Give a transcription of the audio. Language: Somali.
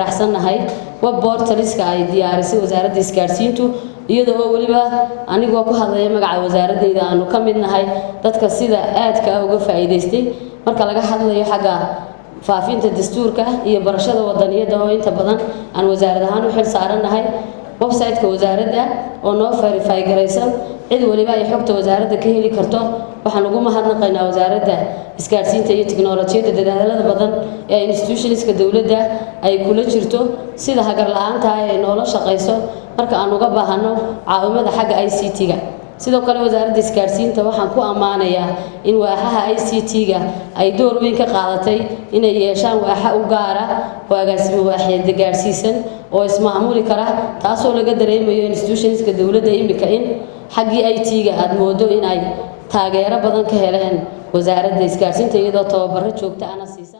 faraxsanahay web portal-iska ay diyaarisay wasaaradda isgaarsiintu iyadoo waliba anigoo ku hadlaya magaca wasaaraddeeda aanu ka mid nahay dadka sida aadka uga faa'iideystay marka laga hadlayo xagga faafinta dastuurka iyo barashada wadaniyada oo inta badan aan wasaarad ahaan u xil saaranahay website-ka wasaaradda oo noo verify garaysan cid waliba ay xogta wasaaradda ka heli karto waxaan ugu mahadnaqaynaa wasaaradda isgaarsiinta iyo tiknoolajiyadda dadaalada badan ee institutionska dawladda ay kula jirto sida hagar la'aanta ay noola shaqeyso marka aan uga baahano caawimada xagga ICT-ga sidoo kale wasaaradda isgaarsiinta waxaan ku amaanayaa in waaxaha ICT-ga ay door weyn ka qaadatay inay yeeshaan waaxa u gaara oo agaasimo waaxeed gaarsiisan oo ismaamuli kara taasoo laga dareemayo institutionska dawladda imika in xaggii IT-ga aad moodo in ay taageero badan ka heleen wasaaradda isgaarsiinta iyadoo tababaro joogto ah siisan